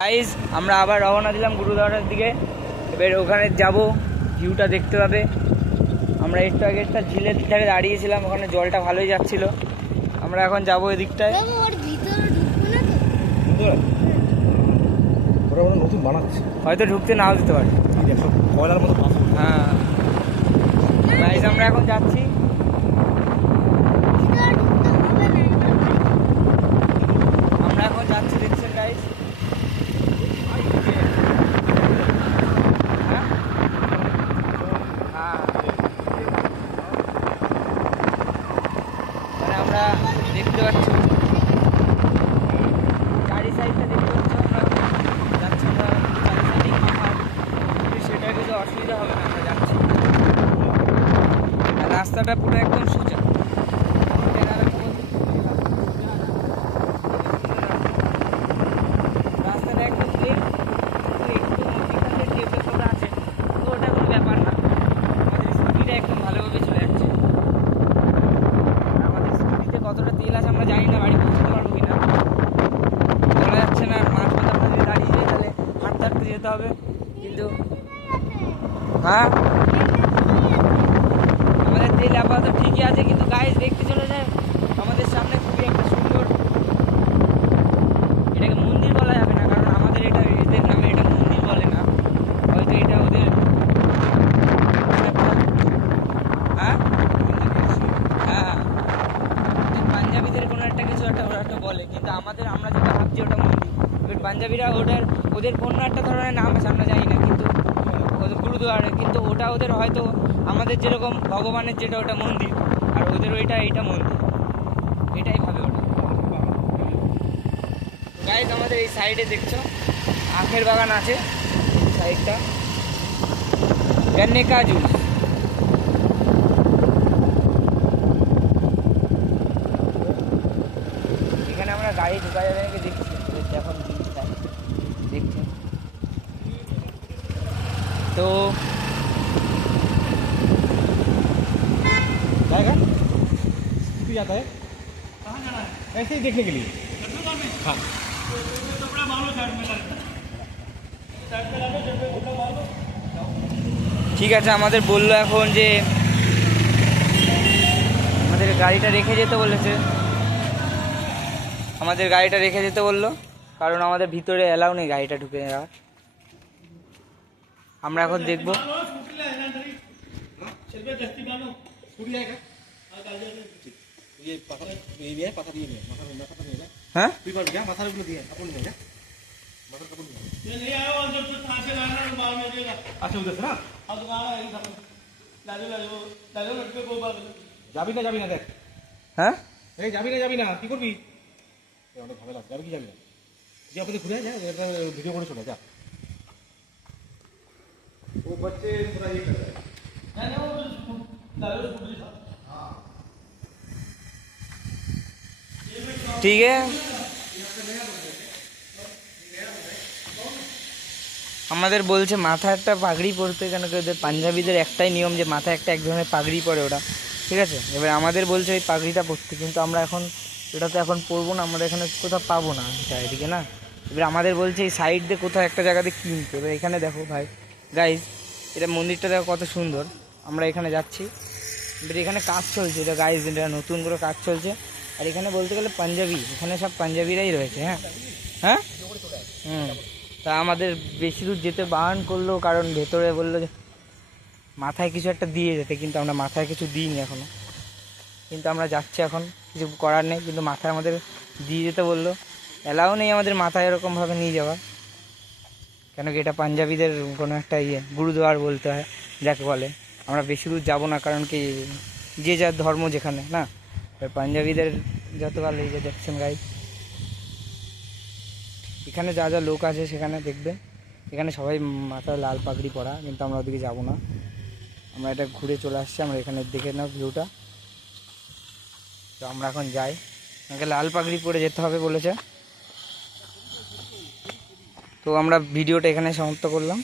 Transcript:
Guys আমরা আবার রওনা দিলাম গুরুদ্বারার দিকে। এবার ওখানে যাব, ভিউটা দেখতে হবে। আমরা একটু আগে একটা ঝিলের ধারে দাঁড়িয়েছিলাম, ওখানে জলটা ভালোই যাচ্ছিল। আমরা এখন যাবো ওই দিকটায়। নতুন বানাচ্ছে, হয়তো ঢুকতে নাও দিতে পারে। কয়লার মতো হ্যাঁ গাইস আমরা এখন যাচ্ছি। আমরা এখন যাচ্ছি, দেখছেন গাইস। আমরা দেখতে পাচ্ছি চারি সাইডটা দেখতে পাচ্ছি, আমরা যাচ্ছি, আমরা চারি সাইডেই পাহাড়, সেটা কিছু অসুবিধা হবে না। আমরা যাচ্ছি, আর রাস্তাটা পুরো একদম সোজা। রাস্তাটা একদম প্লেন, একটু মধ্যিখানে টেপে আছে, কিন্তু ওটা কোনো ব্যাপার না। আমাদের স্কুটিটা একদম ভালোভাবে চলে যাচ্ছে। আমাদের স্কুটিতে কতটা তেল আছে আমরা জানি না, বাড়ি পৌঁছতে পারবো কিনা বলা যাচ্ছে না। মাঝ পথে যদি দাঁড়িয়ে যাই তাহলে হাঁটতে হাঁটতে যেতে হবে। কিন্তু হ্যাঁ, আমাদের তেল আপাতত ঠিকই আছে, কিন্তু গাইস দেখতে চলে যায় আমাদের সামনে খুবই একটা সুন্দর, এটাকে মন্দির বলা যাবে না, কারণ আমাদের এটা এদের নামে এটা মন্দির বলে না, হয়তো এটা ওদের হ্যাঁ হ্যাঁ পাঞ্জাবিদের কোনো একটা কিছু একটা ওরা একটা বলে, কিন্তু আমাদের আমরা যেটা ভাবছি ওটা মন্দির। এবার পাঞ্জাবিরা ওদের কোনো একটা ধরনের নাম আছে, আমরা জানি না, কিন্তু ওদের গুরুদুয়ারে, কিন্তু ওটা ওদের হয়তো আমাদের যেরকম ভগবানের যেটা ওটা মন্দির, আর ওদের এইটা মন্দির, এটাই ভাবে ওটা। গাইজ আমাদের এই সাইডে দেখছো আখের বাগান আছে, সাইডটা গন্নে কা জুস। এখানে আমরা গাড়ি ঢোকা যাবে নাকি দেখছি, এখন দেখছি। তো जाएगा कितनी जाता है? ऐसे ही देखने के लिए। हाँ ঠিক আছে, আমাদের বললো এখন যে আমাদের গাড়িটা রেখে যেতে বলেছে, আমাদের গাড়িটা রেখে যেতে বললো, কারণ আমাদের ভিতরে অ্যালাউ নেই গাড়িটা ঢুকে যাওয়ার। আমরা এখন দেখবো। হ্যাঁ যাবি না দেখ। হ্যাঁ এই যাবি না কি করবি? অনেক ভালো লাগবে। যাবি কি যাবি না? যে আপনি ঘুরে যা, ভিডিও করে চলে যা। वो बच्चे थोड़ा ये कर रहे हैं। नहीं वो ठीक है। আমাদের বলছে মাথায় একটা পাগড়ি পরতে, কেন কি ওদের পাঞ্জাবিদের একটাই নিয়ম যে মাথায় একটা এক ধরনের পাগড়ি পরে ওরা, ঠিক আছে। এবার আমাদের বলছে ওই পাগড়িটা পরতে, কিন্তু আমরা এখন এটা তো এখন পরবো না, আমরা এখানে কোথাও পাবো না এটা এদিকে না। এবার আমাদের বলছে এই সাইড দিয়ে কোথাও একটা জায়গাতে কিনতে। এবার এখানে দেখো ভাই গাইজ, এটা মন্দিরটা দেখো কত সুন্দর। আমরা এখানে যাচ্ছি, এবার এখানে কাজ চলছে, এটা গাইজ এটা নতুন করে কাজ চলছে। আর এখানে বলতে গেলে পাঞ্জাবি, এখানে সব পাঞ্জাবিরাই রয়েছে। হ্যাঁ হ্যাঁ তা আমাদের বেশি দূর যেতে বারণ করলো, কারণ ভেতরে বললো যে মাথায় কিছু একটা দিয়ে যেতে, কিন্তু আমরা মাথায় কিছু দিইনি এখনও, কিন্তু আমরা যাচ্ছি এখন, কিছু করার নেই। কিন্তু মাথায় আমাদের দিয়ে যেতে বললো, অ্যালাউ নেই আমাদের মাথায় এরকমভাবে নিয়ে যাওয়া, কেন কি এটা পাঞ্জাবিদের কোনো একটা গুরুদুয়ার বলতে হয় যাকে বলে। আমরা বেশি দূর যাবো না, কারণ কি যে যার ধর্ম যেখানে না, পাঞ্জাবিদের যত ভালো এই যে দেখছেন গাইজ, এখানে যা যা লোক আছে সেখানে দেখবে, এখানে সবাই মাথায় লাল পাগড়ি পরা, কিন্তু আমরা ওদিকে যাবো না। আমরা এটা ঘুরে চলে আসছি, আমরা এখানে দেখে নাও ভিউটা। তো আমরা এখন যাই, আমাকে লাল পাগড়ি পরে যেতে হবে বলেছে। তো আমরা ভিডিওটা এখানে সমাপ্ত করলাম।